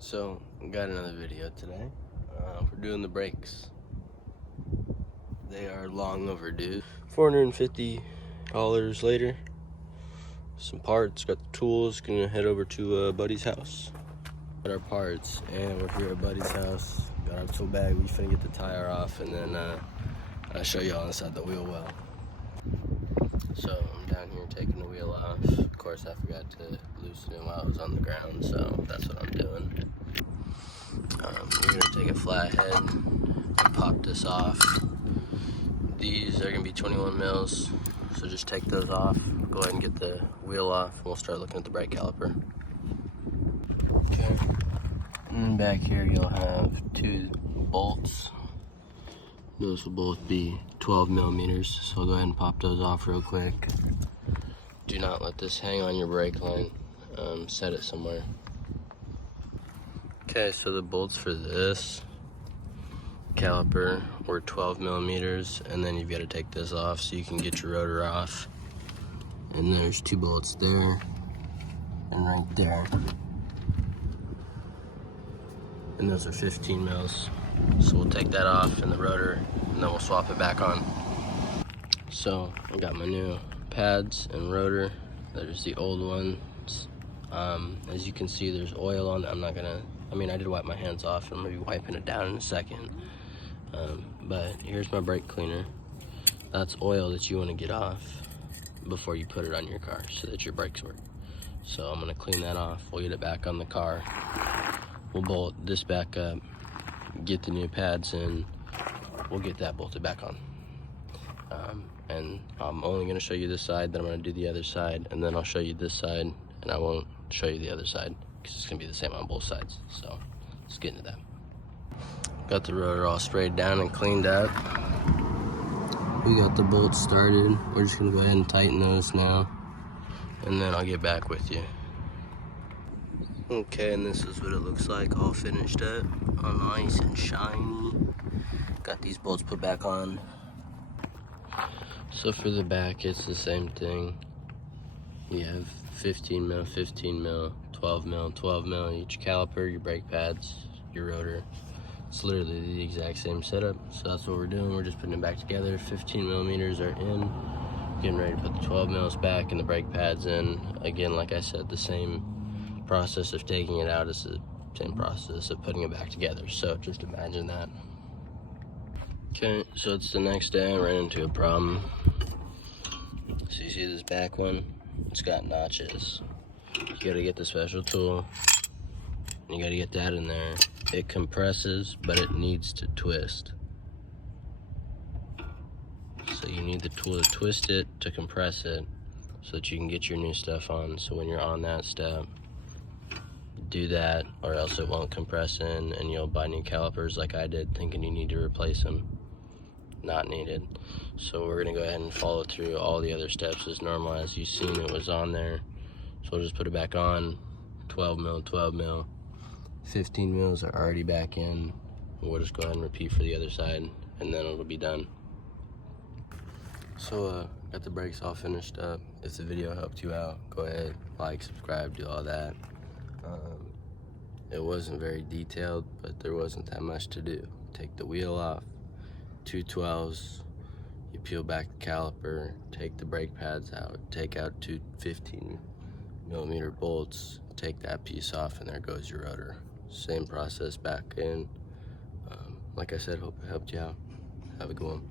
So, got another video today. We're doing the brakes. They are long overdue. $450 later. Some parts, got the tools. Gonna head over to Buddy's house. Got our parts, and we're here at Buddy's house. Got our tool bag. We finna get the tire off, and then I'll show you all inside the wheel well. So I'm down here taking the wheel off. Of course, I forgot to loosen it while I was on the ground, so that's what I'm doing. We're gonna take a flathead and pop this off. These are gonna be 21 mils, so just take those off. Go ahead and get the wheel off, and we'll start looking at the brake caliper. Okay. And back here you'll have two bolts. Those will both be 12 millimeters, so I'll go ahead and pop those off real quick. Do not let this hang on your brake line. Set it somewhere. Okay, so the bolts for this caliper were 12 millimeters, and then you've got to take this off so you can get your rotor off. And there's two bolts there and right there. And those are 15 mils. So we'll take that off in the rotor, and then we'll swap it back on. So I got my new pads and rotor. There's the old ones. As you can see, there's oil on it. I did wipe my hands off. I'm gonna be wiping it down in a second. But here's my brake cleaner. That's oil that you want to get off before you put it on your car so that your brakes work. So I'm gonna clean that off. We'll get it back on the car. We'll bolt this back up, get the new pads in. We'll get that bolted back on. And I'm only gonna show you this side, then I'm gonna do the other side, and then I'll show you this side, and I won't show you the other side because it's gonna be the same on both sides. So let's get into that. Got the rotor all sprayed down and cleaned up. We got the bolts started. We're just gonna go ahead and tighten those now, and then I'll get back with you. Okay, and this is what it looks like all finished up, all nice and shiny. Got these bolts put back on. So for the back, it's the same thing. You have 15 mil, 15 mil, 12 mil, 12 mil each caliper, your brake pads, your rotor. It's literally the exact same setup. So that's what we're doing. We're just putting it back together. 15 millimeters are in. Getting ready to put the 12 mils back and the brake pads in. Again, like I said, the same process of taking it out is the same process of putting it back together. So just imagine that. Okay, so it's the next day. I ran into a problem. So you see this back one? It's got notches. You gotta get the special tool. And you gotta get that in there. It compresses, but it needs to twist. So you need the tool to twist it, to compress it, so that you can get your new stuff on. So when you're on that step, do that, or else it won't compress in, and you'll buy new calipers like I did, thinking you need to replace them. Not needed. So we're gonna go ahead and follow through all the other steps as normal as you've seen it was on there. So we'll just put it back on. 12 mil, 12 mil. 15 mils are already back in. We'll just go ahead and repeat for the other side, and then it'll be done. So got the brakes all finished up. If the video helped you out, go ahead, like, subscribe, do all that. It wasn't very detailed, but there wasn't that much to do. Take the wheel off, two 12s, you peel back the caliper, take the brake pads out, take out two 15 millimeter bolts, take that piece off, and there goes your rotor. Same process back in. Like I said, hope it helped you out. Have a good one.